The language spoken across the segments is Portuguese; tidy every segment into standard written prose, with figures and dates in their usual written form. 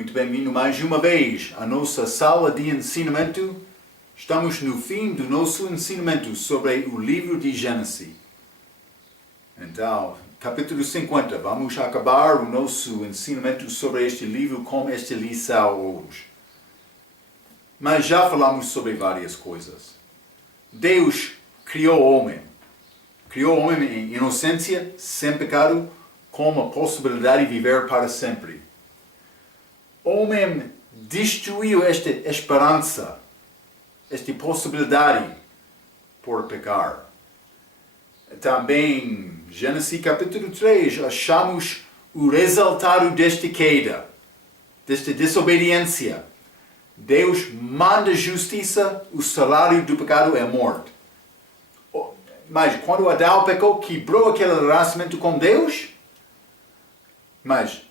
Muito bem-vindo mais uma vez à nossa sala de ensinamento. Estamos no fim do nosso ensinamento sobre o livro de Gênesis. Então, capítulo 50, vamos acabar o nosso ensinamento sobre este livro com esta lição hoje. Mas já falamos sobre várias coisas. Deus criou o homem. Criou o homem em inocência, sem pecado, com a possibilidade de viver para sempre. O homem destruiu esta esperança, esta possibilidade por pecar. Também, Gênesis capítulo 3, achamos o resultado desta queda, desta desobediência. Deus manda justiça, o salário do pecado é morte. Mas quando Adão pecou, quebrou aquele relacionamento com Deus. Mas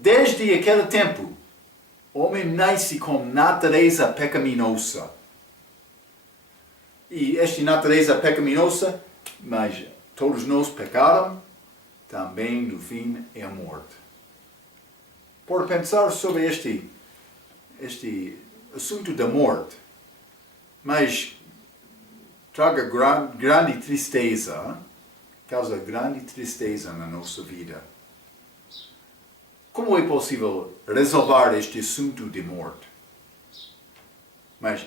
desde aquele tempo, o homem nasce com natureza pecaminosa. E esta natureza pecaminosa, mas todos nós pecaram, também no fim é a morte. Por pensar sobre este assunto da morte, mas traga grande tristeza, causa grande tristeza na nossa vida. Como é possível resolver este assunto de morte? Mas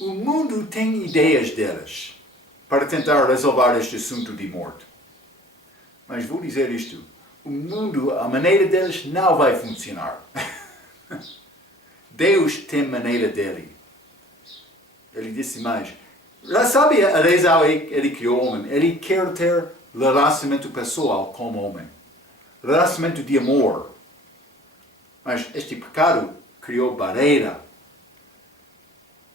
o mundo tem ideias delas para tentar resolver este assunto de morte. Mas vou dizer isto, o mundo, a maneira deles não vai funcionar. Deus tem maneira dele. Ele disse mais, já sabe a razão ele criou o homem, ele quer ter relacionamento pessoal com o homem. Relacionamento de amor. Mas este pecado criou barreira.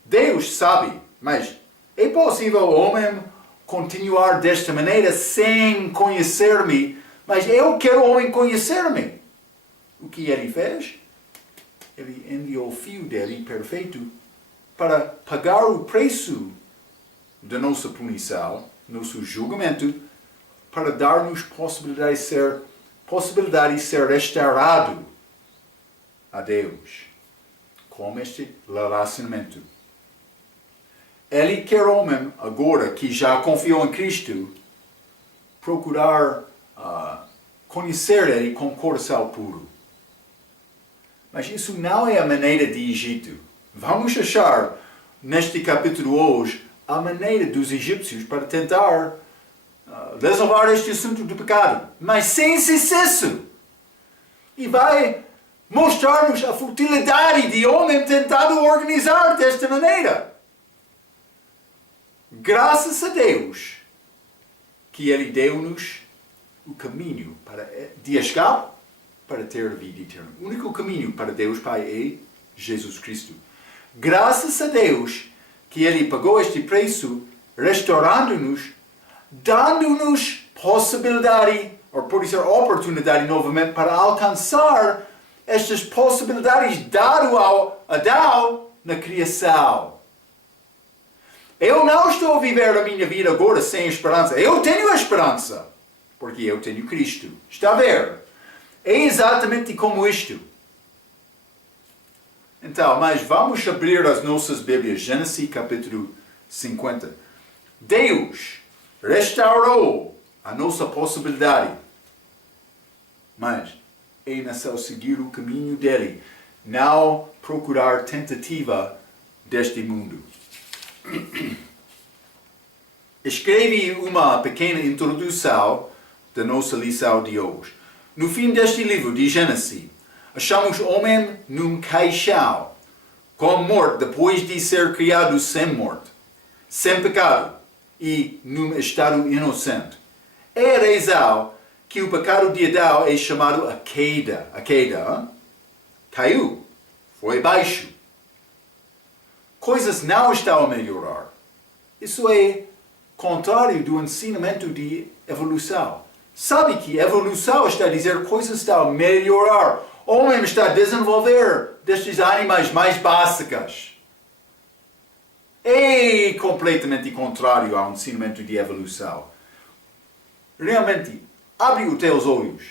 Deus sabe, mas é possível o homem continuar desta maneira sem conhecer-me, mas eu quero o homem conhecer-me. O que ele fez? Ele enviou o filho dele perfeito para pagar o preço da nossa punição, nosso julgamento, para dar-nos possibilidade de ser restaurado a Deus com este relacionamento. Ele quer o homem, agora que já confiou em Cristo, procurar conhecer Ele com coração puro. Mas isso não é a maneira de Egito. Vamos achar, neste capítulo hoje, a maneira dos egípcios para tentar resolver este assunto do pecado, mas sem sucesso. E vai mostrar-nos a futilidade de homem tentado organizar desta maneira. Graças a Deus que Ele deu-nos o caminho de escape para ter a vida eterna. O único caminho para Deus Pai é Jesus Cristo. Graças a Deus que Ele pagou este preço, restaurando-nos, dando-nos possibilidade, ou pode ser oportunidade novamente, para alcançar estas possibilidades dadas ao Adão na criação. Eu não estou a viver a minha vida agora sem esperança. Eu tenho a esperança, porque eu tenho Cristo. Está a ver? É exatamente como isto. Então, mas vamos abrir as nossas Bíblias. Gênesis capítulo 50. Deus restaurou a nossa possibilidade. Mas é necessário seguir o caminho dele. Não procurar tentativa deste mundo. Escrevi uma pequena introdução da nossa lição de hoje. No fim deste livro de Gênesis, achamos o homem num caixão, com morte depois de ser criado sem morte, sem pecado e num estado inocente. É a razão que o pecado de Adão é chamado a queda. A queda, caiu, foi baixo. Coisas não estão a melhorar. Isso é contrário do ensinamento de evolução. Sabe que evolução está a dizer coisas estão a melhorar. O homem está a desenvolver destes animais mais básicos. É completamente contrário ao ensinamento de evolução. Realmente, abre os teus olhos.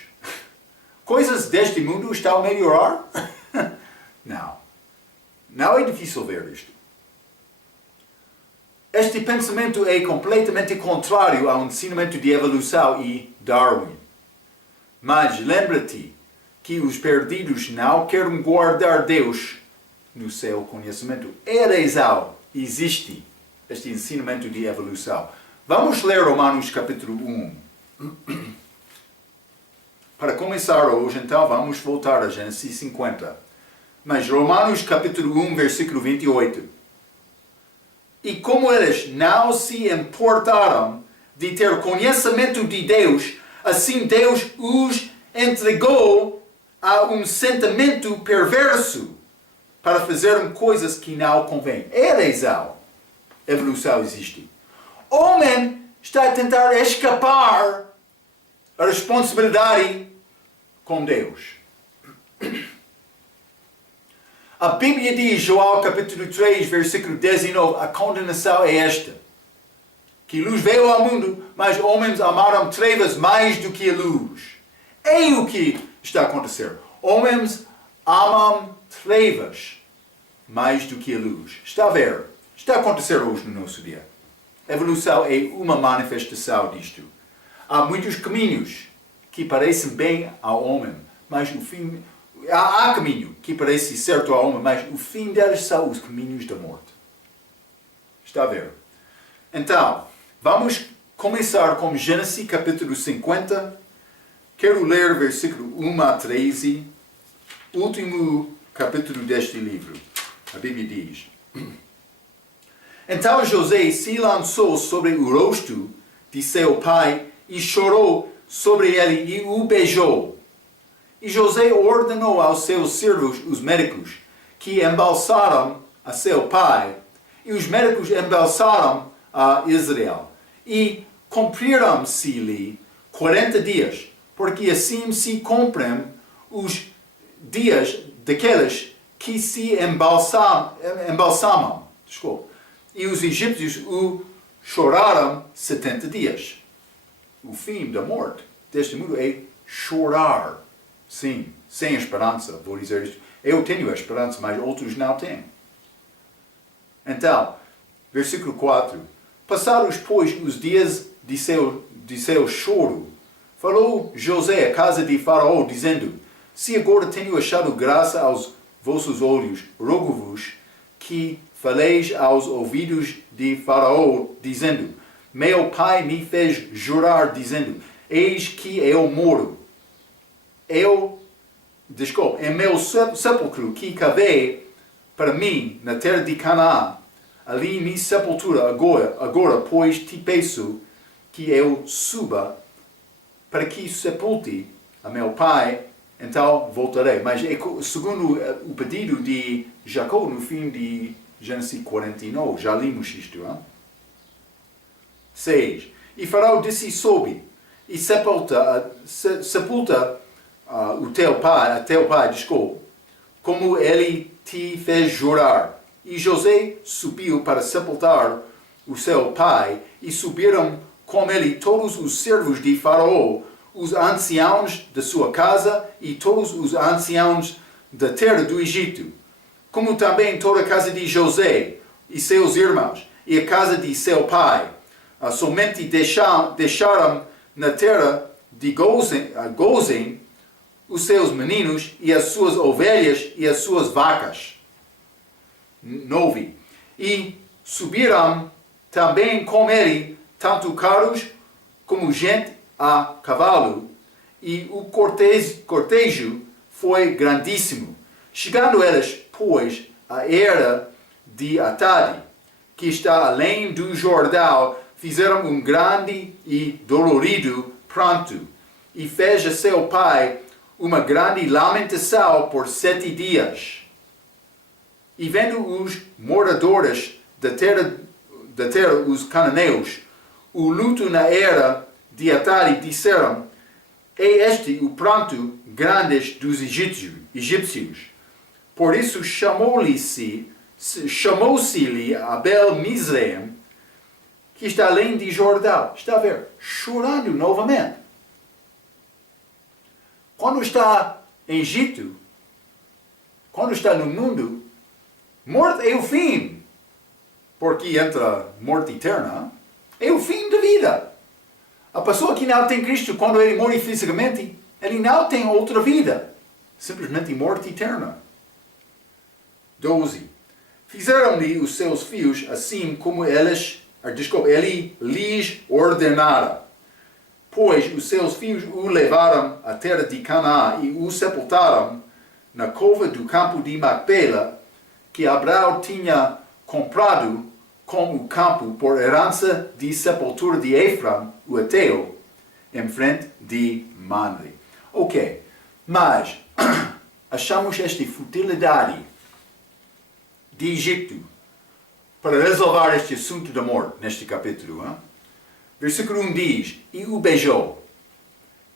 Coisas deste mundo estão a melhorar? Não. Não é difícil ver isto. Este pensamento é completamente contrário ao ensinamento de evolução e Darwin. Mas lembra-te que os perdidos não querem guardar Deus no seu conhecimento. Ereizal existe este ensinamento de evolução. Vamos ler Romanos capítulo 1. Para começar hoje, então, vamos voltar a Gênesis 50. Mas Romanos capítulo 1, versículo 28. E como eles não se importaram de ter conhecimento de Deus, assim Deus os entregou a um sentimento perverso para fazerem coisas que não convêm. Ereizal. Evolução existe. O homem está a tentar escapar a responsabilidade com Deus. A Bíblia diz, João capítulo 3, versículo 19, a condenação é esta. Que luz veio ao mundo, mas homens amaram trevas mais do que a luz. É o que está a acontecer. Homens amam trevas mais do que a luz. Está a ver? Está a acontecer hoje no nosso dia. A evolução é uma manifestação disto. Há muitos caminhos que parecem bem ao homem, mas o fim... Há caminho que parece certo ao homem, mas o fim deles são os caminhos da morte. Está a ver? Então, vamos começar com Gênesis capítulo 50. Quero ler versículo 1 a 13, último capítulo deste livro. A Bíblia diz: Então José se lançou sobre o rosto de seu pai e chorou sobre ele e o beijou. E José ordenou aos seus servos, os médicos, que embalsaram a seu pai, e os médicos embalsaram a Israel. E cumpriram-se-lhe 40 dias, porque assim se cumprem os dias daqueles que se embalsamam. Desculpa. E os egípcios o choraram 70 dias. O fim da morte deste mundo é chorar. Sim, sem esperança, vou dizer isto. Eu tenho a esperança, mas outros não têm. Então, versículo 4. Passados, pois, os dias de seu choro, falou José à casa de Faraó, dizendo: Se agora tenho achado graça aos vossos olhos, rogo-vos que faleis aos ouvidos de Faraó, dizendo: Meu pai me fez jurar, dizendo: Eis que eu moro. Em meu sepulcro que cavei para mim na terra de Canaã, ali me sepultura agora, pois te peço que eu suba para que sepulte a meu pai, então voltarei. Mas é segundo o pedido de Jacó no fim de Gênesis 49, já limos isto. Hein? 6. E Faraó disse: sobe e sepulta o teu pai, como ele te fez jurar. E José subiu para sepultar o seu pai, e subiram com ele todos os servos de Faraó, os anciãos da sua casa e todos os anciãos da terra do Egito, como também toda a casa de José e seus irmãos, e a casa de seu pai. Somente deixaram na terra de Gozem os seus meninos e as suas ovelhas e as suas vacas. 9. E subiram também com ele tanto carros como gente a cavalo, e o cortejo foi grandíssimo. Chegando eles, pois, à era de Atade, que está além do Jordão, fizeram um grande e dolorido pranto, e fez a seu pai uma grande lamentação por 7 dias. E vendo os moradores da terra, os cananeus, o luto na era de Atade, disseram: é este o pranto grande dos egípcios. Por isso chamou-se-lhe Abel Mizraim, que está além de Jordão. Está a ver? Chorando novamente. quando está em Egito, quando está no mundo, morte é o fim. Porque entra morte eterna, é o fim da vida. A pessoa que não tem Cristo, quando ele morre fisicamente, ele não tem outra vida. Simplesmente morte eterna. 12. Fizeram-lhe os seus filhos assim como ele lhes ordenara. Pois os seus filhos o levaram à terra de Canaã e o sepultaram na cova do campo de Macpela, que Abraão tinha comprado com o campo por herança de sepultura de Efraim, o Eteu, em frente de Mamre. Ok, mas achamos esta futilidade de Egito para resolver este assunto de amor neste capítulo. Hein? Versículo 1 diz, e o beijou.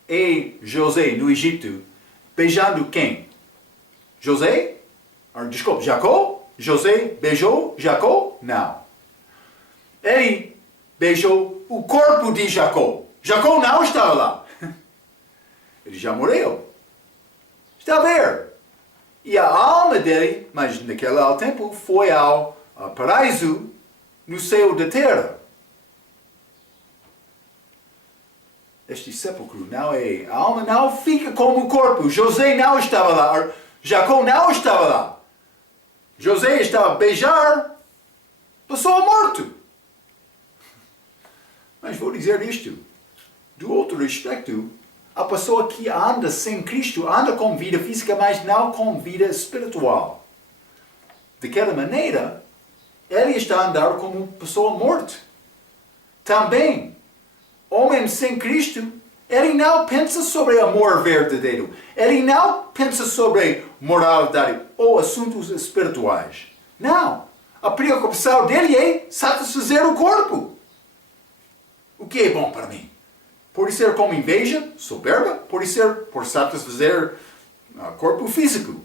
E José no Egito, beijando quem? Jacó? José beijou Jacó? Não. Ele beijou o corpo de Jacó. Jacó não estava lá. Ele já morreu. Está a ver? E a alma dele, mas naquele tempo, foi ao paraíso no céu da terra. Este sepulcro não é... A alma não fica como o corpo. José não estava lá. Jacó não estava lá. José estava a beijar pessoa morto. Mas vou dizer isto. Do outro aspecto, a pessoa que anda sem Cristo anda com vida física, mas não com vida espiritual. Daquela maneira, ele está a andar como pessoa morta. Também, homem sem Cristo, ele não pensa sobre amor verdadeiro. Ele não pensa sobre moralidade ou assuntos espirituais. Não. A preocupação dele é satisfazer o corpo. O que é bom para mim? Pode ser como inveja, soberba, pode ser por satisfazer o corpo físico.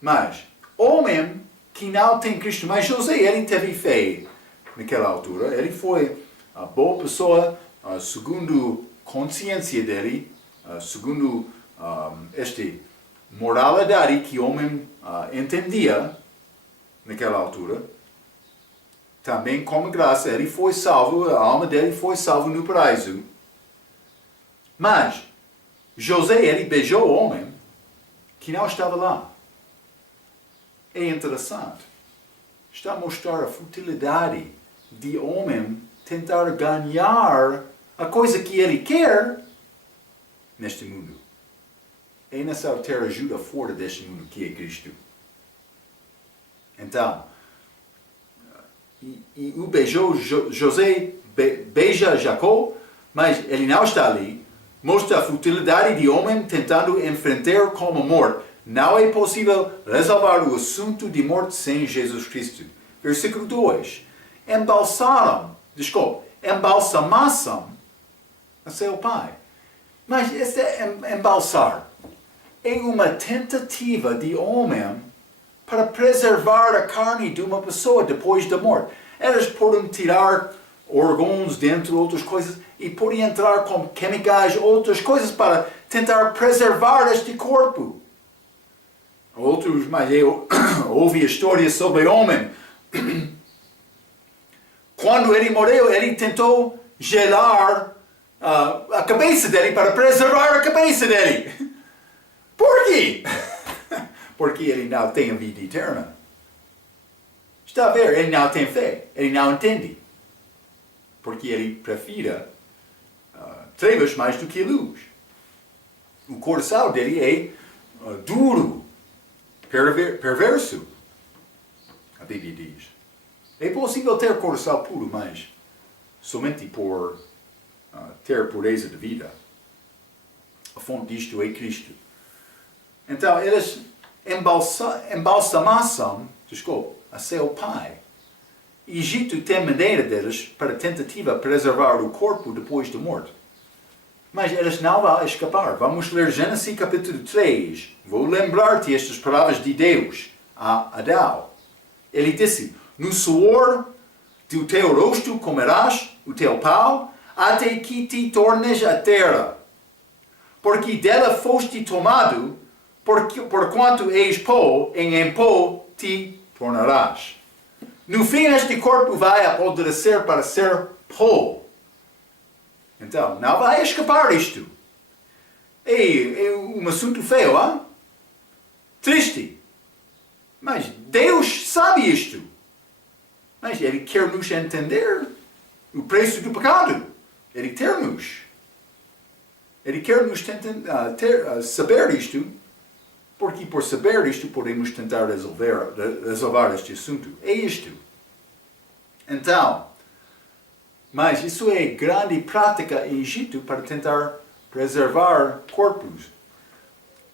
Mas, homem que não tem Cristo, mas José, ele teve fé naquela altura. Ele foi a boa pessoa, segundo a consciência dele, segundo esta moralidade que o homem entendia naquela altura. Também, como graça, ele foi salvo, a alma dele foi salva no paraíso. Mas, José, ele beijou o homem que não estava lá. É interessante. Está a mostrar a futilidade de homem tentar ganhar a coisa que ele quer neste mundo. É necessário ter ajuda fora deste mundo, que é Cristo. Então, e o beijou, José beija Jacó, mas ele não está ali. Mostra a futilidade de homem tentando enfrentar com a morte. Não é possível resolver o assunto de morte sem Jesus Cristo. Versículo 2. Embalsamassem a seu pai. Mas este embalsar é uma tentativa de homem para preservar a carne de uma pessoa depois da morte. Eles podem tirar órgãos dentro, outras coisas, e podem entrar com químicos, outras coisas para tentar preservar este corpo. Outros, mas eu ouvi a história sobre o homem. Quando ele morreu, ele tentou gelar a cabeça dele para preservar a cabeça dele. Por quê? Porque ele não tem a vida eterna. Está a ver? Ele não tem fé. Ele não entende. Porque ele prefere trevas mais do que luz. O coração dele é duro, perverso. A Bíblia diz. É possível ter coração puro, mas somente por ter pureza de vida. A fonte disto é Cristo. Então, eles embalsamassem, a seu pai. Egito tem maneira deles para tentativa de preservar o corpo depois da morte. Mas eles não vão escapar. Vamos ler Gênesis capítulo 3. Vou lembrar-te estas palavras de Deus a Adão. Ele disse, no suor do teu rosto comerás o teu pão, até que te tornes a terra. porque dela foste tomado, porquanto és pó, em pó te tornarás. No fim, este corpo vai apodrecer para ser pó. Então, não vai escapar isto. É um assunto feio, hein? Triste. Mas Deus sabe isto. Mas Ele quer nos entender o preço do pecado. Ele quer nos. Ele quer nos saber isto, porque por saber isto podemos tentar resolver este assunto. É isto. Então, mas isso é grande prática em Egito para tentar preservar corpos.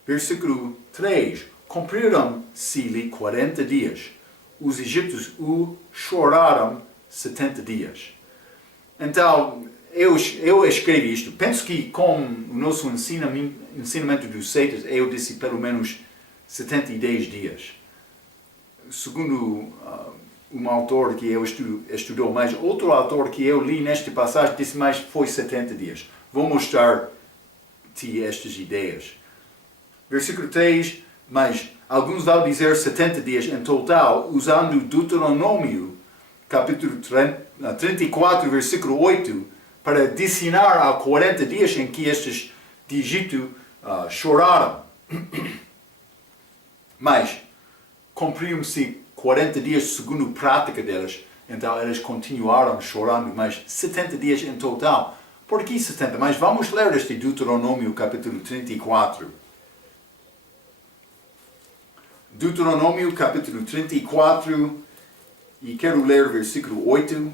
Versículo 3. Cumpriram-se-lhe 40 dias. Os egípcios o choraram 70 dias. Então, eu escrevi isto. Penso que com o nosso ensinamento dos seitas, eu disse pelo menos 70 dias. Segundo um autor que eu estudou, mas outro autor que eu li nesta passagem disse mais foi 70 dias. Vou mostrar-te estas ideias. Versículo 3, mas alguns vão dizer 70 dias em total, usando Deuteronômio, capítulo 34, versículo 8, para adicionar a 40 dias em que estes de Egito choraram. Mas cumpriram-se 40 dias segundo a prática delas, então eles continuaram chorando, mas 70 dias em total. Por que 70? Mas vamos ler este Deuteronômio capítulo 34. Deuteronômio capítulo 34, e quero ler versículo 8.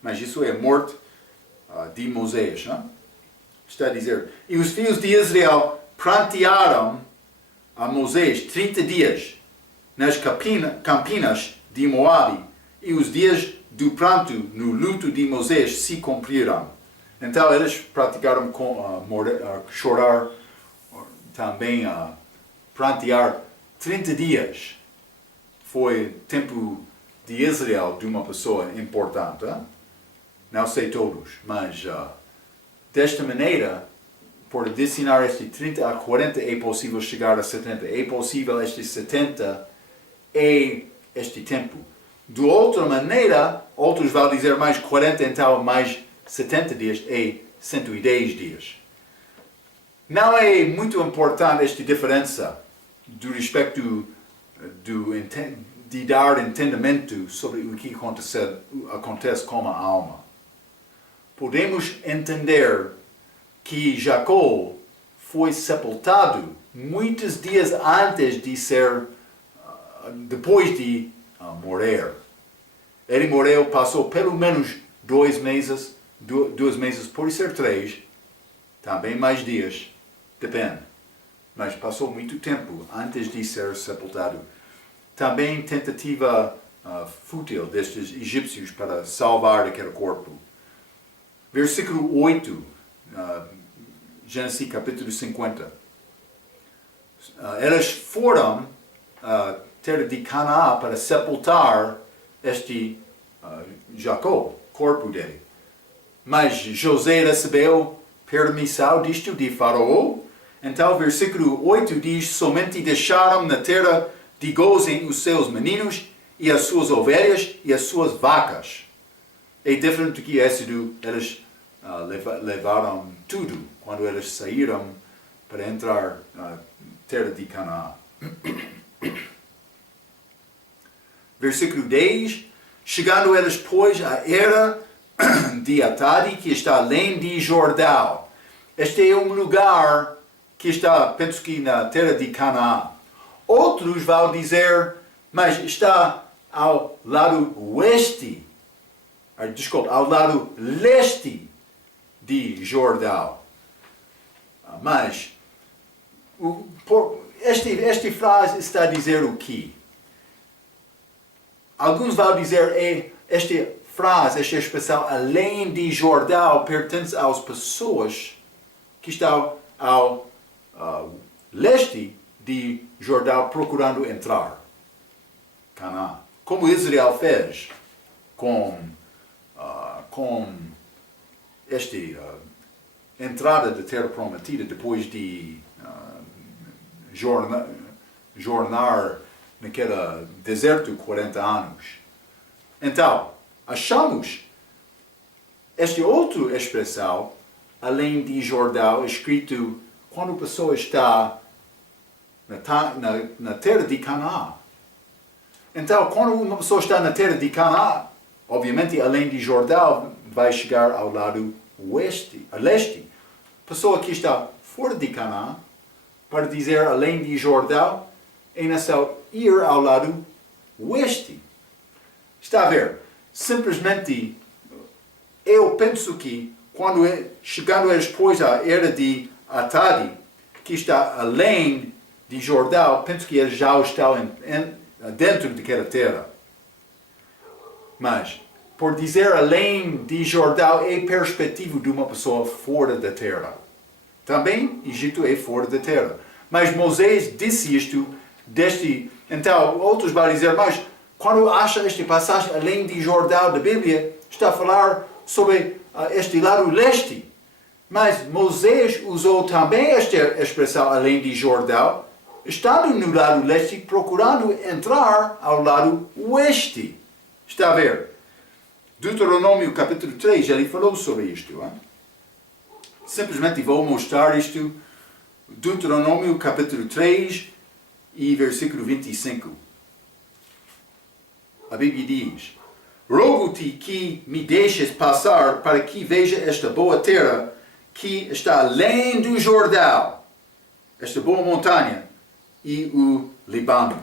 Mas isso é a morte de Moisés. Não? Está a dizer, e os filhos de Israel prantearam a Moisés 30 dias nas campinas de Moabe, e os dias do pranto no luto de Moisés se cumpriram. Então eles praticaram chorar, também prantear 30 dias. Foi tempo de Israel de uma pessoa importante. Hein? Não sei todos, mas desta maneira, por adicionar este 30 a 40 é possível chegar a 70. É possível este 70 é este tempo. De outra maneira, outros vão dizer mais 40, então mais 70 dias é 110 dias. Não é muito importante esta diferença do respeito de dar entendimento sobre o que acontece com a alma. Podemos entender que Jacó foi sepultado muitos dias antes de depois de morrer. Ele morreu, passou pelo menos 2 meses, pode ser 3, também mais dias, depende. Mas passou muito tempo antes de ser sepultado. Também tentativa fútil destes egípcios para salvar aquele corpo. Versículo 8, Gênesis capítulo 50. Eles foram à terra de Canaã para sepultar este Jacó, corpo dele. Mas José recebeu permissão disto de Faraó. Então, versículo 8 diz, somente deixaram na terra de Gozem os seus meninos e as suas ovelhas e as suas vacas. É diferente do que eles levaram tudo quando eles saíram para entrar na terra de Canaã. Versículo 10, chegando eles, pois, à era de Atade, que está além de Jordão. Este é um lugar que está, penso que na terra de Canaã. Outros vão dizer, mas está ao lado oeste, ao lado leste de Jordão. Mas, esta frase está a dizer o quê? Alguns vão dizer, esta frase, esta expressão, além de Jordão, pertence às pessoas que estão ao leste de Jordão procurando entrar. Canaã. Como Israel fez com este entrada da terra prometida, depois de jornar naquele deserto 40 anos. Então, achamos esta outra expressão, além de Jordão, escrito quando a pessoa está na terra de Canaã. Então, quando uma pessoa está na terra de Canaã, obviamente, além de Jordão, vai chegar ao lado leste. A pessoa que está fora de Canaã, para dizer além de Jordão, é necessário ir ao lado oeste. Está a ver? Simplesmente, eu penso que, chegando depois à era de Atadi, que está além de Jordão, penso que eles já estão dentro daquela terra. Mas, por dizer além de Jordão, é perspectiva de uma pessoa fora da terra. Também, Egito é fora da terra. Mas Moisés disse isto então, outros vão dizer, mas quando acha esta passagem além de Jordão da Bíblia, está a falar sobre este lado leste. Mas Moisés usou também esta expressão além de Jordão, estando no lado leste, procurando entrar ao lado oeste. Está a ver? Deuteronômio capítulo 3, ele falou sobre isto. Hein? Simplesmente vou mostrar isto. Deuteronômio capítulo 3 e versículo 25. A Bíblia diz: rogo-te que me deixes passar para que veja esta boa terra que está além do Jordão, esta boa montanha e o Líbano.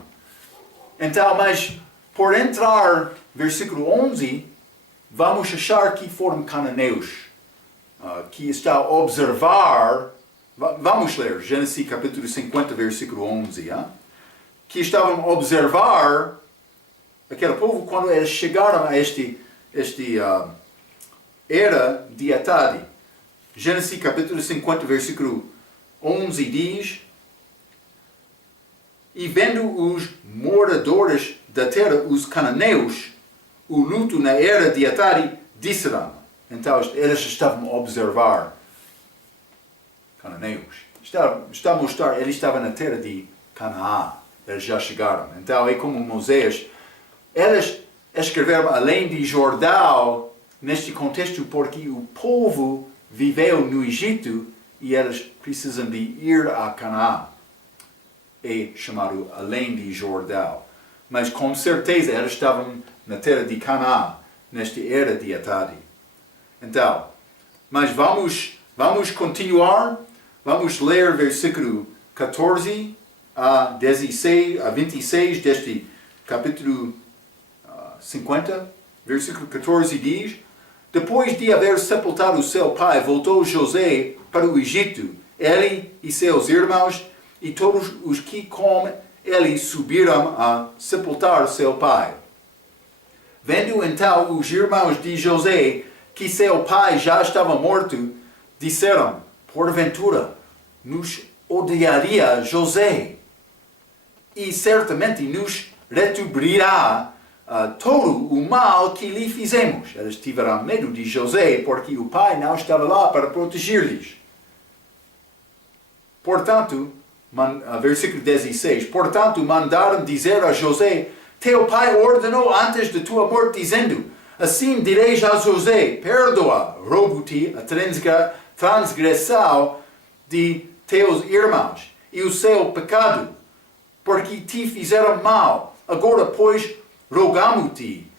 Então, mas por entrar, versículo 11, vamos achar que foram cananeus, que está a observar. Vamos ler Gênesis capítulo 50, versículo 11. Que estavam a observar aquele povo quando eles chegaram a era de Atadi. Gênesis capítulo 50, versículo 11 diz: e vendo os moradores da terra, os cananeus, o luto na era de Atadi, disseram. Então eles estavam a observar cananeus. Está a mostrar, eles estavam na terra de Canaã. Eles já chegaram. Então é como Moisés. Eles escreveram além de Jordão neste contexto porque o povo viveu no Egito e eles precisam de ir a Canaã. É chamado além de Jordão. Mas com certeza eles estavam na terra de Canaã, nesta era de Atadi. Então, mas vamos continuar. Vamos ler versículo 14 a 26 deste capítulo 50. Versículo 14 diz: depois de haver sepultado seu pai, voltou José para o Egito, ele e seus irmãos, e todos os que com ele subiram a sepultar seu pai. Vendo então os irmãos de José que seu pai já estava morto, disseram: porventura nos odiaria José, e certamente nos retribuirá todo o mal que lhe fizemos. Eles tiveram medo de José porque o pai não estava lá para proteger-lhes. Portanto, versículo 16, portanto mandaram dizer a José: teu pai ordenou antes de tua morte, dizendo: assim direis a José, perdoa, rogo-te, a transgressão de teus irmãos e o seu pecado, porque te fizeram mal. Agora, pois, rogamo-te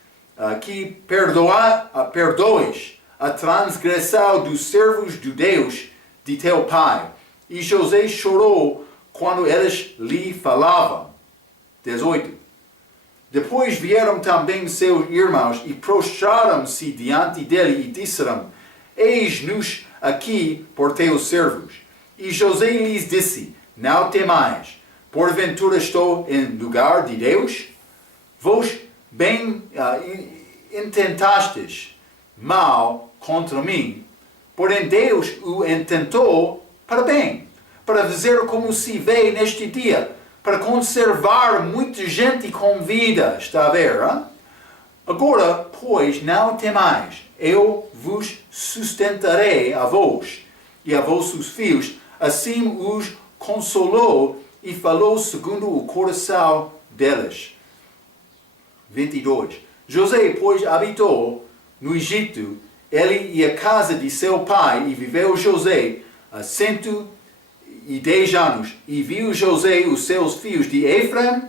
que perdoes a transgressão dos servos de Deus de teu pai. E José chorou quando eles lhe falavam. 18. Depois vieram também seus irmãos e prostraram-se diante dele e disseram: eis-nos aqui por teus servos. E José lhes disse: não temais, porventura estou em lugar de Deus? Vós bem intentastes mal contra mim, porém Deus o intentou para bem, para fazer como se vê neste dia, para conservar muita gente com vida. Está a ver? Hein? Agora, pois, não temais, eu vos sustentarei a vós e a vossos filhos, assim os consolou e falou segundo o coração deles. 22. José, pois, habitou no Egito, ele e a casa de seu pai, e viveu José 110 anos. E viu José os seus filhos de Efraim,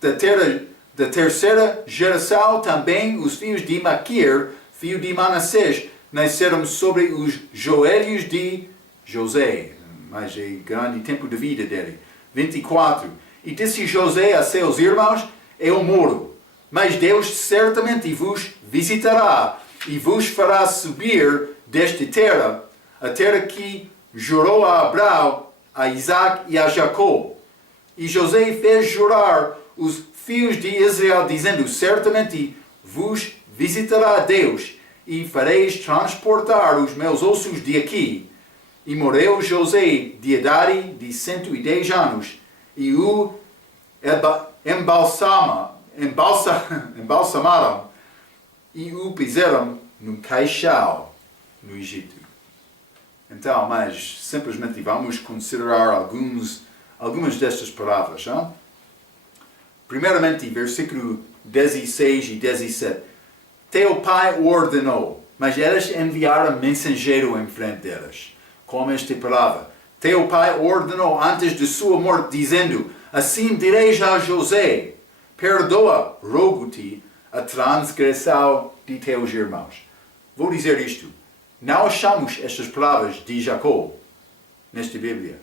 da terceira geração, também os filhos de Maquir, filho de Manassés, nasceram sobre os joelhos de José. Mas é grande tempo de vida dele. 24. E disse José a seus irmãos: eu moro, mas Deus certamente vos visitará e vos fará subir desta terra, a terra que jurou a Abraão, a Isaac e a Jacó. E José fez jurar os filhos de Israel, dizendo: certamente vos visitará Deus, e fareis transportar os meus ossos de aqui. E morreu José de idade de 110 anos, e o embalsamaram e o puseram num caixão no Egito. Então, mas simplesmente vamos considerar algumas destas palavras. Hein? Primeiramente, versículo 16 e 17. Teu pai ordenou, mas eles enviaram mensageiro em frente deles. Como esta palavra. Teu pai ordenou antes de sua morte, dizendo: assim direis a José: perdoa, rogo-te, a transgressão de teus irmãos. Vou dizer isto. Não achamos estas palavras de Jacó nesta Bíblia.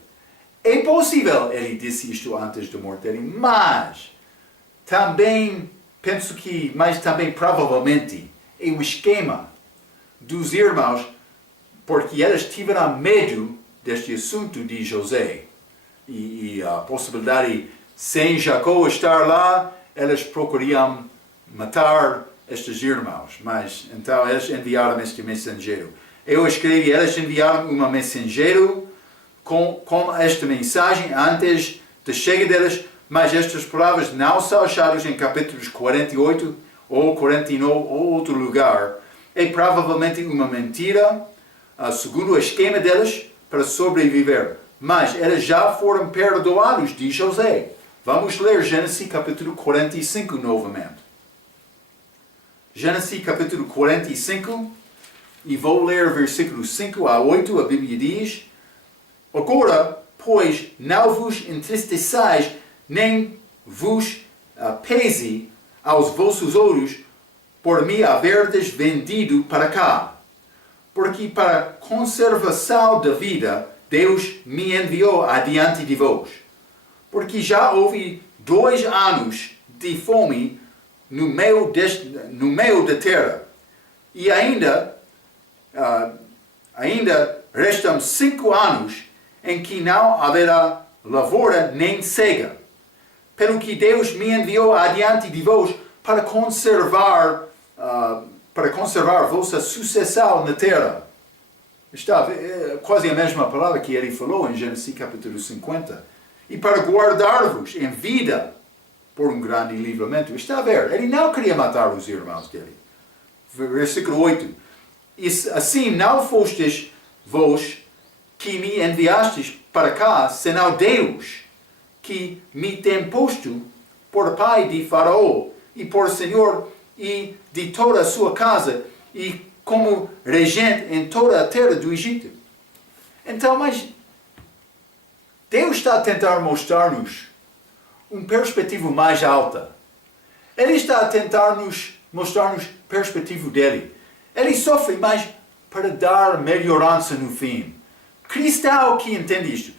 É possível ele disse isto antes da morte dele, mas também penso que, mas também provavelmente é um esquema dos irmãos, porque eles tiveram medo deste assunto de José. E a possibilidade, sem Jacó estar lá, eles procurariam matar estes irmãos. Mas então eles enviaram este mensageiro. Eu escrevi, eles enviaram um mensageiro com esta mensagem antes da chegada deles, mas estas palavras não são achadas em capítulos 48 ou 49 ou outro lugar. É provavelmente uma mentira, segundo o esquema deles, para sobreviver. Mas eles já foram perdoados de José. Vamos ler Gênesis capítulo 45 novamente. Gênesis capítulo 45, e vou ler versículos 5 a 8, a Bíblia diz: agora, pois, não vos entristeçais, nem vos pese aos vossos olhos por me haverdes vendido para cá. Porque para a conservação da vida, Deus me enviou adiante de vós. Porque já houve 2 anos de fome no meio da terra. E ainda restam 5 anos em que não haverá lavoura nem cega. Pelo que Deus me enviou adiante de vós para conservar vossa sucessão na terra. Está quase a mesma palavra que ele falou em Gênesis capítulo 50. E para guardar-vos em vida por um grande livramento. Está a ver, ele não queria matar os irmãos dele. Versículo 8. E assim não fostes vós que me enviastes para cá, senão Deus, que me tem posto por pai de Faraó, e por senhor e de toda a sua casa, e como regente em toda a terra do Egito. Então, mas Deus está a tentar mostrar-nos uma perspectiva mais alta. Ele está a tentar mostrar-nos a perspectiva dele. Ele sofre, mas para dar melhorança no fim. Cristão que entende isto.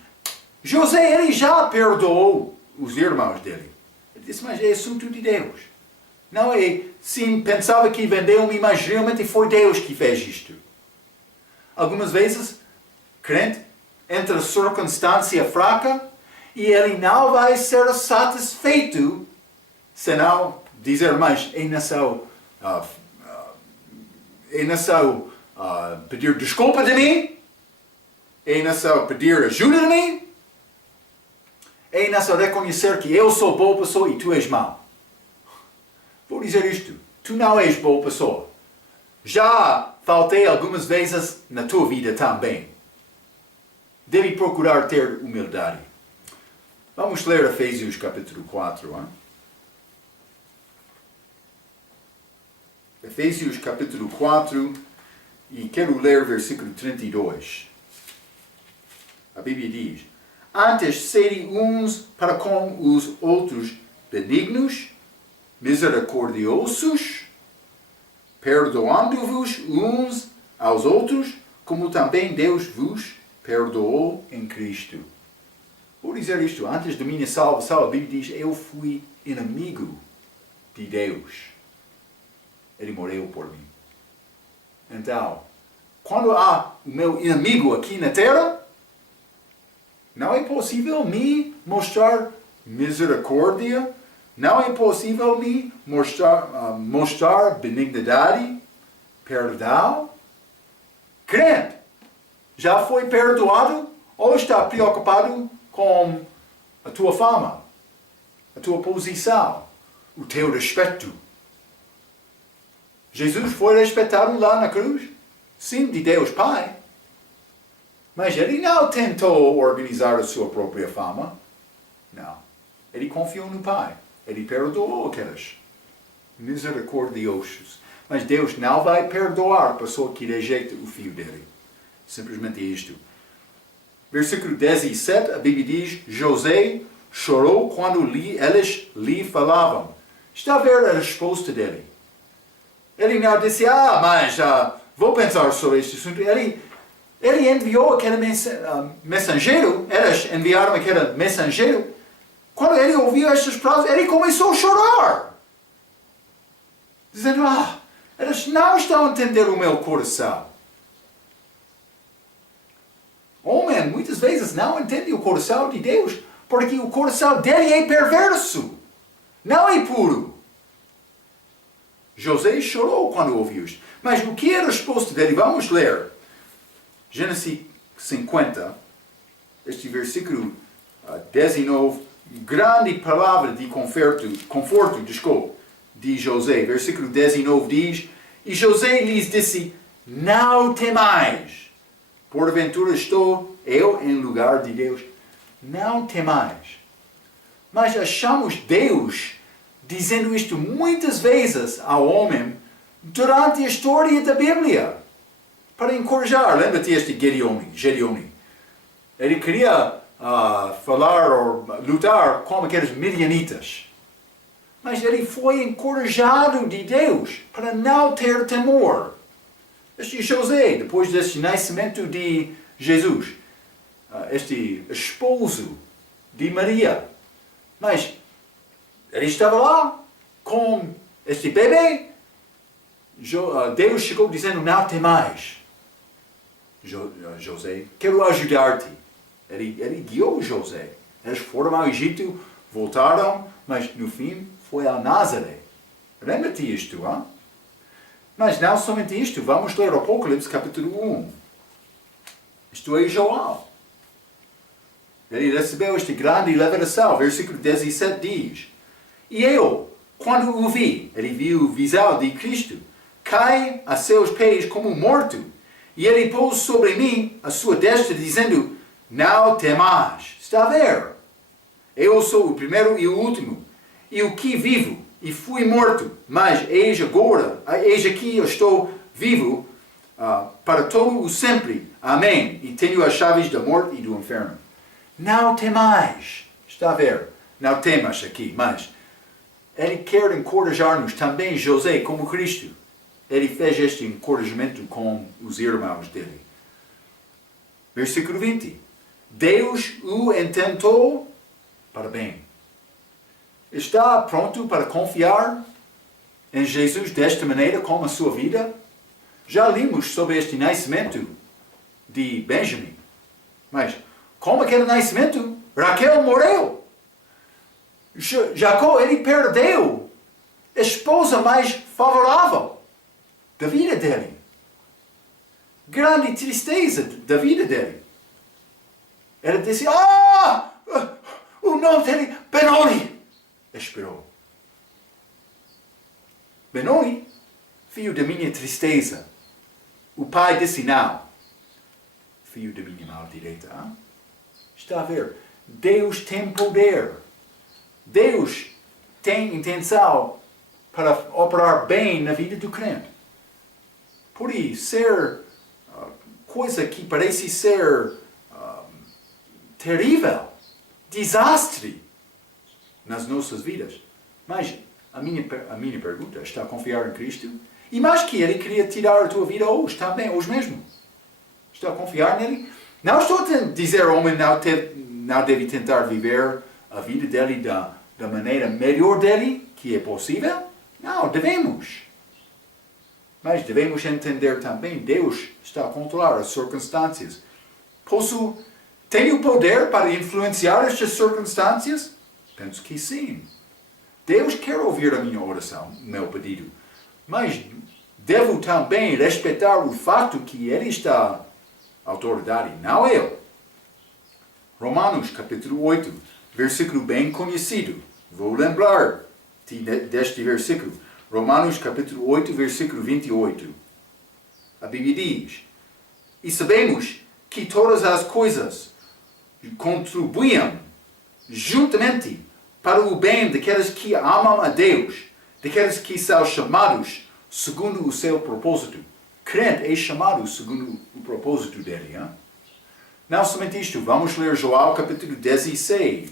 José, ele já perdoou os irmãos dele. Ele disse, mas é assunto de Deus. Não é, sim, pensava que vendeu-me, mas realmente foi Deus que fez isto. Algumas vezes, crente entra circunstância fraca e ele não vai ser satisfeito se não dizer, mas é necessário pedir desculpa de mim, é necessário pedir ajuda de mim, é necessário reconhecer que eu sou boa pessoa e tu és mau. Vou dizer isto, tu não és boa pessoa. Já faltei algumas vezes na tua vida também. deve procurar ter humildade. Vamos ler Efésios capítulo 4. Hein? Efésios capítulo 4, e quero ler versículo 32. A Bíblia diz: antes sede uns para com os outros benignos, misericordiosos, perdoando-vos uns aos outros, como também Deus vos perdoou em Cristo. Vou dizer isto, antes da minha salvação, a Bíblia diz: eu fui inimigo de Deus. Ele morreu por mim. Então, quando há o meu inimigo aqui na terra, não é possível me mostrar misericórdia, não é possível me mostrar benignidade, perdão. Crente, já foi perdoado ou está preocupado com a tua fama, a tua posição, o teu respeito? Jesus foi respeitado lá na cruz, sim, de Deus Pai. Mas ele não tentou organizar a sua própria fama. Não. Ele confiou no Pai. Ele perdoou aqueles misericordiosos. Mas Deus não vai perdoar a pessoa que rejeita o filho dele. Simplesmente isto. Versículo 17, a Bíblia diz: José chorou quando eles lhe falavam. Está a ver a resposta dele. Ele não disse: mas vou pensar sobre este assunto. Ele enviou aquele mensageiro, eles enviaram aquele mensageiro. Quando ele ouviu estas palavras, ele começou a chorar. Dizendo: eles não estão a entender o meu coração. Homem, muitas vezes não entende o coração de Deus, porque o coração dele é perverso, não é puro. José chorou quando ouviu isto. Mas o que é a resposta dele? Vamos ler. Gênesis 50, este versículo 19, grande palavra de conforto, de José. Versículo 19 diz: e José lhes disse: não temais, porventura estou eu em lugar de Deus. Não temais. Mas achamos Deus dizendo isto muitas vezes ao homem durante a história da Bíblia, para encorajar. Lembra-te este Gedeoni. Ele queria falar ou lutar com aqueles midianitas. Mas ele foi encorajado de Deus para não ter temor. Este José, depois deste nascimento de Jesus, este esposo de Maria. Mas ele estava lá com este bebê. Deus chegou dizendo: não temais, José, quero ajudar-te. Ele guiou José. Eles foram ao Egito, voltaram, mas no fim foi a Nazaré. Lembra-te isto, hein? Mas não somente isto, vamos ler Apocalipse capítulo 1. Isto é João. Ele recebeu esta grande revelação. Versículo 17 diz: e eu, quando o vi, ele viu visão de Cristo, cai a seus pés como morto. E ele pôs sobre mim a sua destra, dizendo: não temais. Está a ver? Eu sou o primeiro e o último, e o que vivo, e fui morto. Mas eis aqui eu estou vivo para todo o sempre. Amém. E tenho as chaves da morte e do inferno. Não temais. Está a ver? Não temas aqui, mas ele quer encorajar-nos também, José, como Cristo. Ele fez este encorajamento com os irmãos dele. Versículo 20. Deus o intentou para bem. Está pronto para confiar em Jesus desta maneira com a sua vida? Já lemos sobre este nascimento de Benjamim. Mas, como aquele nascimento, Raquel morreu. Jacó, ele perdeu a esposa mais favorável da vida dele. Grande tristeza da vida dele. Ele disse: o nome dele, Benoni. Esperou. Benoni, filho da minha tristeza. O pai disse: não. Filho da minha mão direita. Está a ver? Deus tem poder. Deus tem intenção para operar bem na vida do crente. Por isso, ser coisa que parece ser terrível, desastre nas nossas vidas. Mas a minha pergunta, está a confiar em Cristo? E mais que Ele queria tirar a tua vida hoje, também, hoje mesmo. Está a confiar nele? Não estou a dizer ao homem não deve tentar viver a vida dele da maneira melhor dele, que é possível. Não, devemos. Mas devemos entender também, Deus está a controlar as circunstâncias. Tenho poder para influenciar estas circunstâncias? Penso que sim. Deus quer ouvir a minha oração, o meu pedido. Mas devo também respeitar o fato que Ele está a autoridade, não eu. Romanos capítulo 8, versículo bem conhecido. Vou lembrar-te deste versículo. Romanos capítulo 8, versículo 28. A Bíblia diz: E sabemos que todas as coisas contribuem juntamente para o bem daqueles que amam a Deus, daqueles que são chamados segundo o seu propósito. Crente é chamado segundo o propósito dele. Hein? Não somente isto, vamos ler João capítulo 16.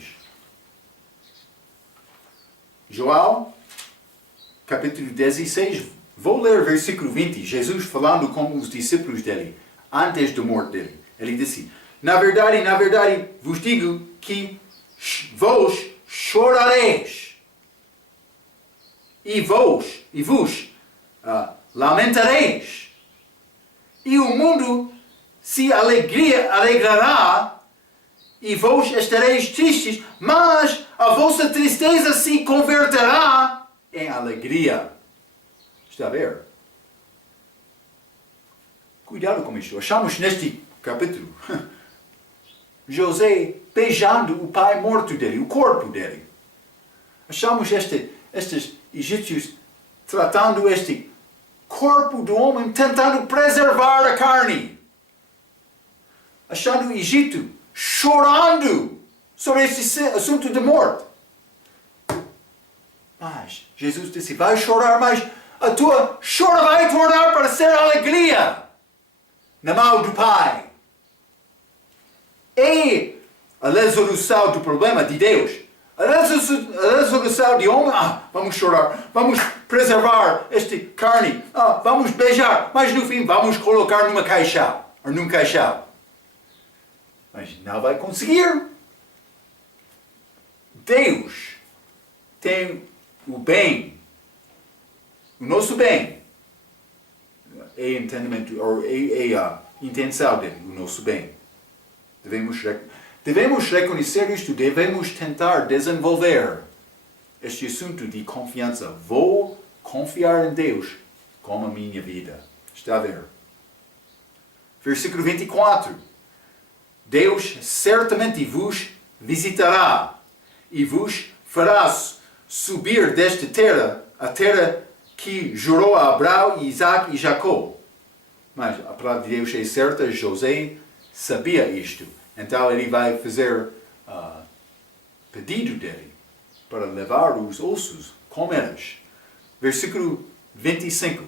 João capítulo 16, vou ler versículo 20, Jesus falando com os discípulos dele, antes da morte dele. Ele disse: na verdade, vos digo que vos chorareis, e vos lamentareis, e o mundo se alegrará, e vós estareis tristes, mas a vossa tristeza se converterá em alegria. Está a ver? Cuidado com isto. Achamos neste capítulo José beijando o pai morto dele, o corpo dele. Achamos estes egípcios tratando este corpo do homem, tentando preservar a carne. Achando o Egito chorando sobre este assunto de morte. Mas Jesus disse: vai chorar, mas a tua chora vai tornar para ser alegria na mão do Pai. E a resolução do problema de Deus, a resolução de homem, vamos chorar, vamos preservar esta carne, vamos beijar, mas no fim vamos colocar num caixão. Mas não vai conseguir. Deus tem o bem, o nosso bem, é entendimento, ou é a intenção dele, o nosso bem. Devemos reconhecer isto, devemos tentar desenvolver este assunto de confiança. Vou confiar em Deus com a minha vida. Está a ver? Versículo 24. Deus certamente vos visitará e vos fará subir desta terra, a terra que jurou a Abraão, Isaac e Jacó. Mas a palavra de Deus é certa, José sabia isto. Então ele vai fazer pedido dele para levar os ossos com eles. Versículo 25.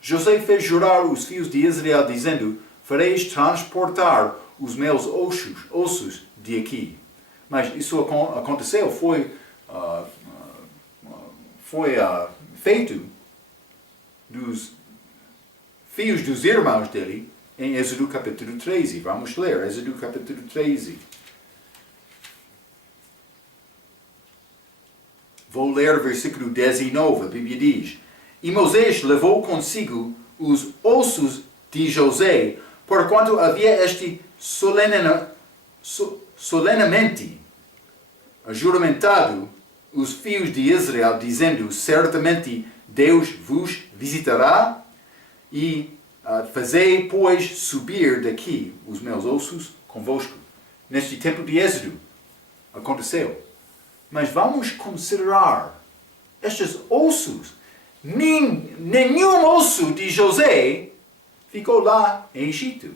José fez jurar os filhos de Israel, dizendo: fareis transportar os meus ossos de aqui. Mas isso aconteceu, foi feito dos filhos dos irmãos dele em Êxodo capítulo 13. Vamos ler Êxodo capítulo 13. Vou ler o versículo 19. A Bíblia diz: E Moisés levou consigo os ossos de José, porquanto havia este solenemente juramentado os filhos de Israel, dizendo: certamente Deus vos visitará, e fazei, pois, subir daqui os meus ossos convosco. Neste tempo de Êxodo aconteceu. Mas vamos considerar estes ossos. Nenhum osso de José ficou lá em Egito.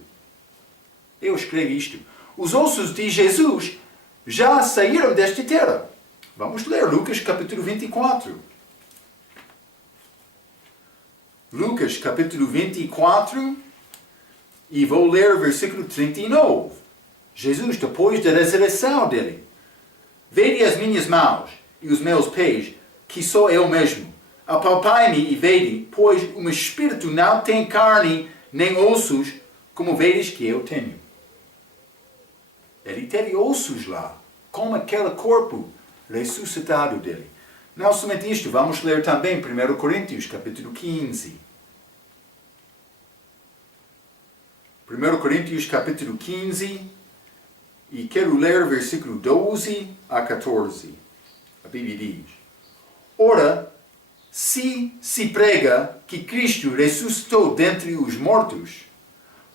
Deus escreve isto. os ossos de Jesus já saíram desta terra. Vamos ler Lucas capítulo 24. Lucas capítulo 24 e vou ler o versículo 39. Jesus, depois da ressurreição dele: vede as minhas mãos e os meus pés, que sou eu mesmo. Apalpai-me e vede, pois o meu espírito não tem carne nem ossos, como vedes que eu tenho. Ele teve ossos lá, como aquele corpo ressuscitado dele. Não somente isto, vamos ler também 1 Coríntios, capítulo 15. 1 Coríntios, capítulo 15, e quero ler versículo 12 a 14. A Bíblia diz: ora, se prega que Cristo ressuscitou dentre os mortos,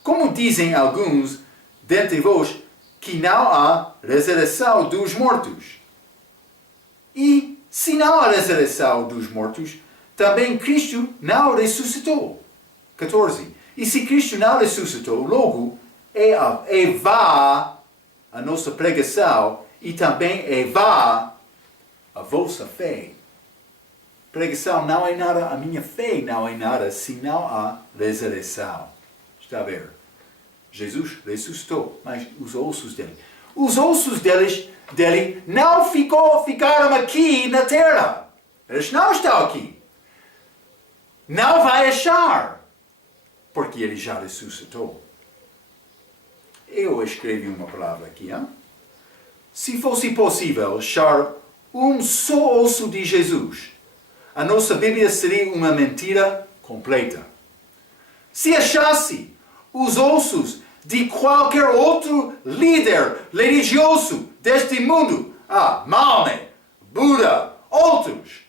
como dizem alguns dentre vós que não há ressurreição dos mortos? E se não há ressurreição dos mortos, também Cristo não ressuscitou. 14. E se Cristo não ressuscitou, logo é vã a nossa pregação e também é vã a vossa fé. Pregação não é nada, a minha fé não é nada se não há ressurreição. Está a ver? Jesus ressuscitou, mas os ossos dele não ficaram aqui na terra. Eles não estão aqui. Não vai achar, porque ele já ressuscitou. Eu escrevi uma palavra aqui. Hein? Se fosse possível achar um só osso de Jesus, a nossa Bíblia seria uma mentira completa. Se achasse os ossos de qualquer outro líder religioso deste mundo, Maomé, Buda, outros,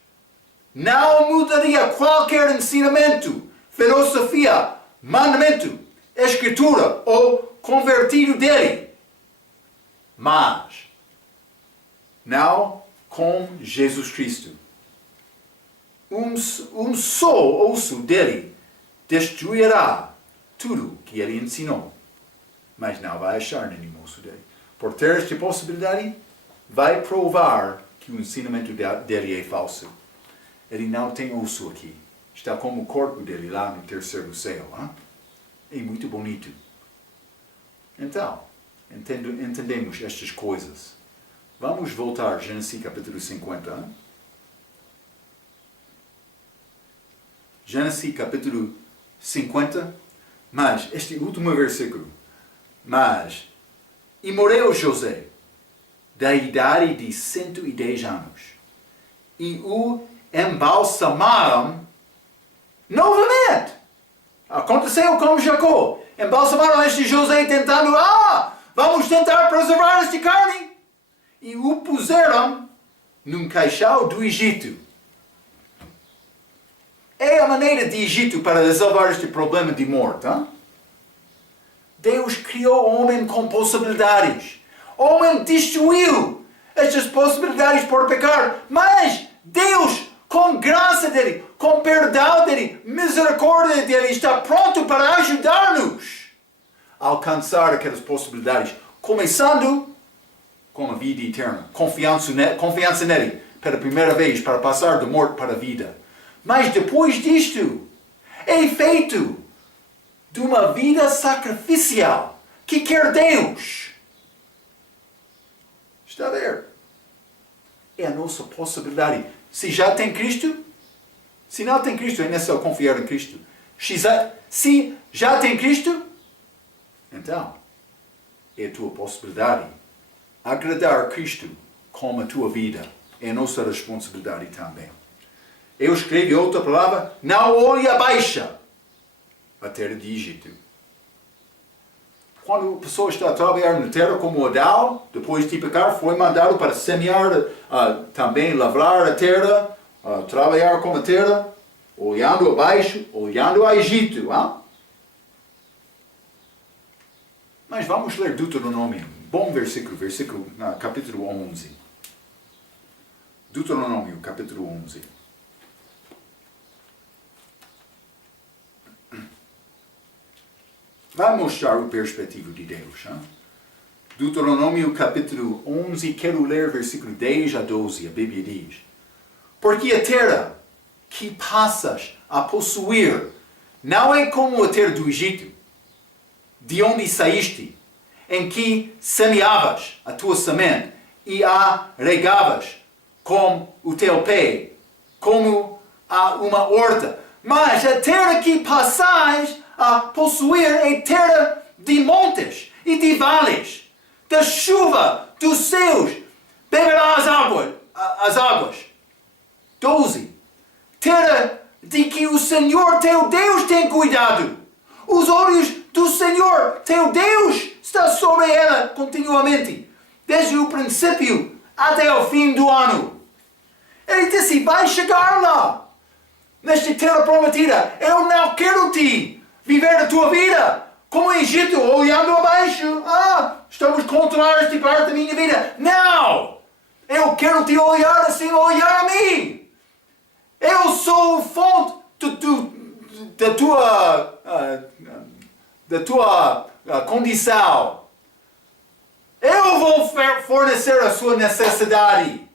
não mudaria qualquer ensinamento, filosofia, mandamento, escritura ou convertido dele. Mas não com Jesus Cristo. Um só osso dele destruirá tudo que ele ensinou. Mas não vai achar nenhum osso dele. Por ter esta possibilidade, vai provar que o ensinamento dele é falso. Ele não tem osso aqui. Está como o corpo dele lá no terceiro céu. Hein? É muito bonito. Então, entendemos estas coisas. Vamos voltar a Gênesis capítulo 50. Hein? Gênesis capítulo 50. Mas, este último versículo. Mas, e morreu José, da idade de 110 anos, e o embalsamaram novamente. Aconteceu com Jacó. Embalsamaram este José tentando, vamos tentar preservar esta carne. E o puseram num caixão do Egito. É a maneira de Egito para resolver este problema de morte. Hein? Deus criou o homem com possibilidades. O homem destruiu estas possibilidades por pecar. Mas Deus, com graça dele, com perdão dele, misericórdia dele, está pronto para ajudar-nos a alcançar aquelas possibilidades. Começando com a vida eterna. Confiança nele pela primeira vez para passar da morte para a vida. Mas depois disto, é feito de uma vida sacrificial que quer Deus. Está a ver? É a nossa possibilidade. Se já tem Cristo, se não tem Cristo, é necessário confiar em Cristo. Se já tem Cristo, então é a tua possibilidade. Agradar a Cristo com a tua vida é a nossa responsabilidade também. Eu escrevi outra palavra: não olhe abaixo a terra de Egito. Quando a pessoa está a trabalhar na terra como Adão, depois de pecar, foi mandado para semear, também lavrar a terra, trabalhar com a terra, olhando abaixo, olhando a Egito. Mas vamos ler Deuteronômio. Bom versículo, capítulo 11. Deuteronômio, capítulo 11. Vai mostrar o perspectivo de Deus. Hein? Deuteronômio capítulo 11, quero ler versículo 10 a 12, a Bíblia diz: porque a terra que passas a possuir não é como a terra do Egito, de onde saíste, em que semeavas a tua semente e a regavas com o teu pé, como a uma horta. Mas a terra que passais a possuir é terra de montes e de vales. Da chuva dos céus beberá as águas. 12. Terra de que o Senhor teu Deus tem cuidado. Os olhos do Senhor teu Deus estão sobre ela continuamente, desde o princípio até o fim do ano. Ele disse: vai chegar lá, nesta terra prometida. Eu não quero te viver a tua vida como Egito, olhando abaixo. Estamos a controlar esta parte da minha vida. Não! Eu quero te olhar assim, olhar a mim. Eu sou o fonte da tua condição. Eu vou fornecer a sua necessidade.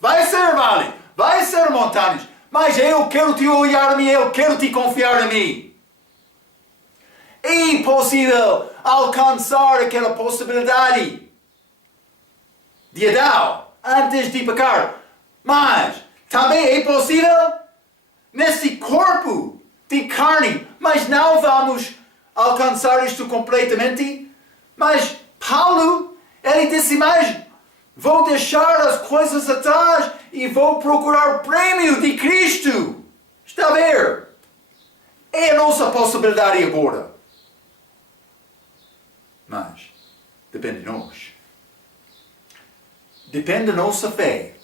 Vai ser vale, vai ser montanhas, mas eu quero te olhar a mim, eu quero te confiar em mim. É impossível alcançar aquela possibilidade de Adão antes de pecar. Mas também é possível nesse corpo de carne. Mas não vamos alcançar isto completamente. Mas Paulo, ele disse mais: vou deixar as coisas atrás e vou procurar o prêmio de Cristo. Está a ver? É a nossa possibilidade agora. Mas depende de nós. Depende da nossa fé.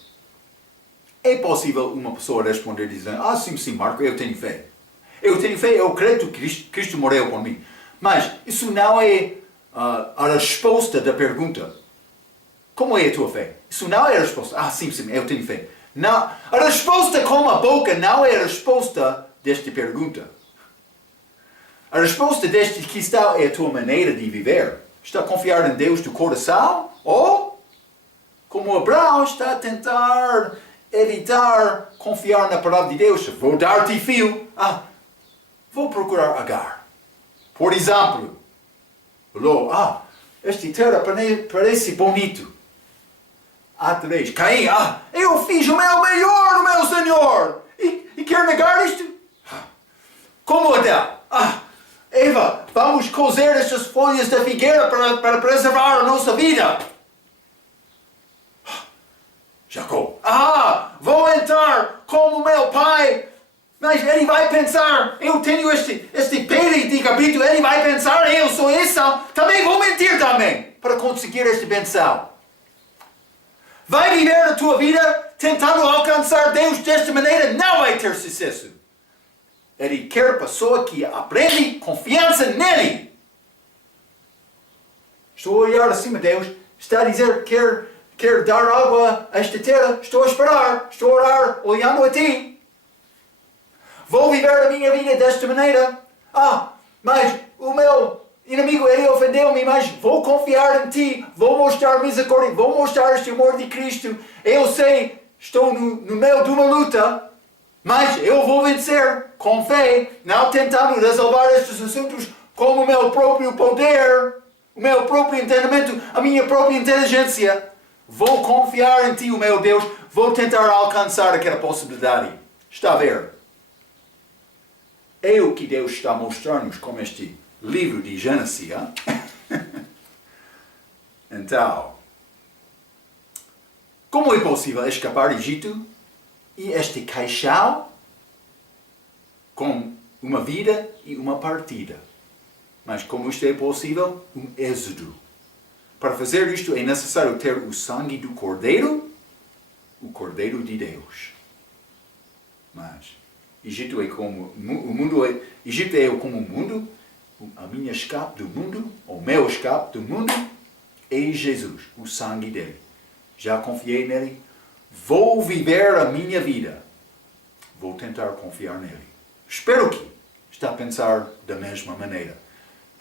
É possível uma pessoa responder dizendo: sim, Marco, eu tenho fé. Eu tenho fé, eu creio que Cristo morreu por mim. Mas isso não é a resposta da pergunta. Como é a tua fé? Isso não é a resposta. Sim, eu tenho fé. Não, a resposta com a boca não é a resposta desta pergunta. A resposta deste questão é a tua maneira de viver. Está a confiar em Deus do coração? Ou, como Abraão, está a tentar evitar confiar na palavra de Deus? Vou dar-te filho. Vou procurar Agar. Por exemplo, esta terra parece bonito. 3. Caim, eu fiz o meu melhor, meu Senhor. E quer negar isto? Como Adão? Eva, vamos cozer estas folhas da figueira para preservar a nossa vida. Jacó, vou entrar como meu pai. Mas ele vai pensar: eu tenho este pele de cabrito. Ele vai pensar: eu sou isso. Também vou mentir também para conseguir esta benção. Vai viver a tua vida tentando alcançar Deus desta maneira, não vai ter sucesso. Ele quer a pessoa que aprende confiança nele. Estou a olhar acima de Deus. Está a dizer: quer dar água a esta terra. Estou a esperar. Estou a orar, olhando a ti. Vou viver a minha vida desta maneira. Mas o meu inimigo, ele ofendeu-me, mas vou confiar em ti. Vou mostrar misericórdia. Vou mostrar este amor de Cristo. Eu sei, estou no meio de uma luta. Mas eu vou vencer com fé, não tentando resolver estes assuntos com o meu próprio poder, o meu próprio entendimento, a minha própria inteligência. Vou confiar em ti, o meu Deus. Vou tentar alcançar aquela possibilidade. Está a ver? É o que Deus está mostrando-nos com este livro de Gênesis. Então, como é possível escapar do Egito e este caixão com uma vida e uma partida? Mas como isto é possível? Um êxodo. Para fazer isto é necessário ter o sangue do Cordeiro, o Cordeiro de Deus. Mas Egito é como o mundo. Egito é como o mundo. A minha escape do mundo, o meu escape do mundo, é Jesus, o sangue dele. Já confiei nele. Vou viver a minha vida. Vou tentar confiar nele. Espero que está a pensar da mesma maneira.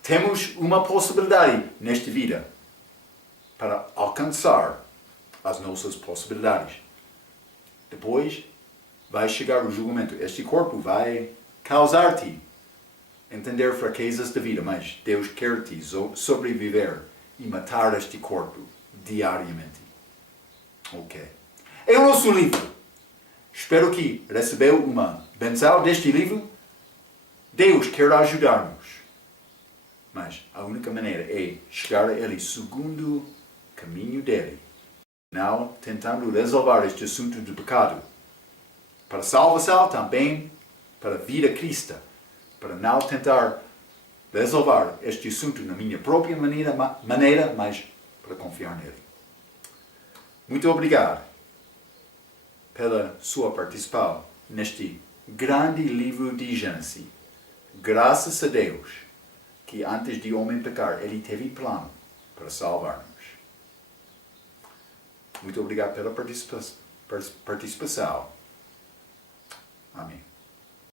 Temos uma possibilidade nesta vida. para alcançar as nossas possibilidades. Depois vai chegar o julgamento. Este corpo vai causar-te entender fraquezas da vida, mas Deus quer te sobreviver e matar este corpo diariamente. Ok. É o nosso livro. Espero que recebeu uma benção deste livro. Deus quer ajudar-nos. Mas a única maneira é chegar a Ele segundo o caminho dele. Não tentando resolver este assunto do pecado. Para salvação também, para a vida cristã. Para não tentar resolver este assunto na minha própria maneira, mas para confiar nele. Muito obrigado pela sua participação neste grande livro de Gênesis. Graças a Deus que antes de o homem pecar, ele teve plano para salvar-nos. Muito obrigado pela participação. Amém.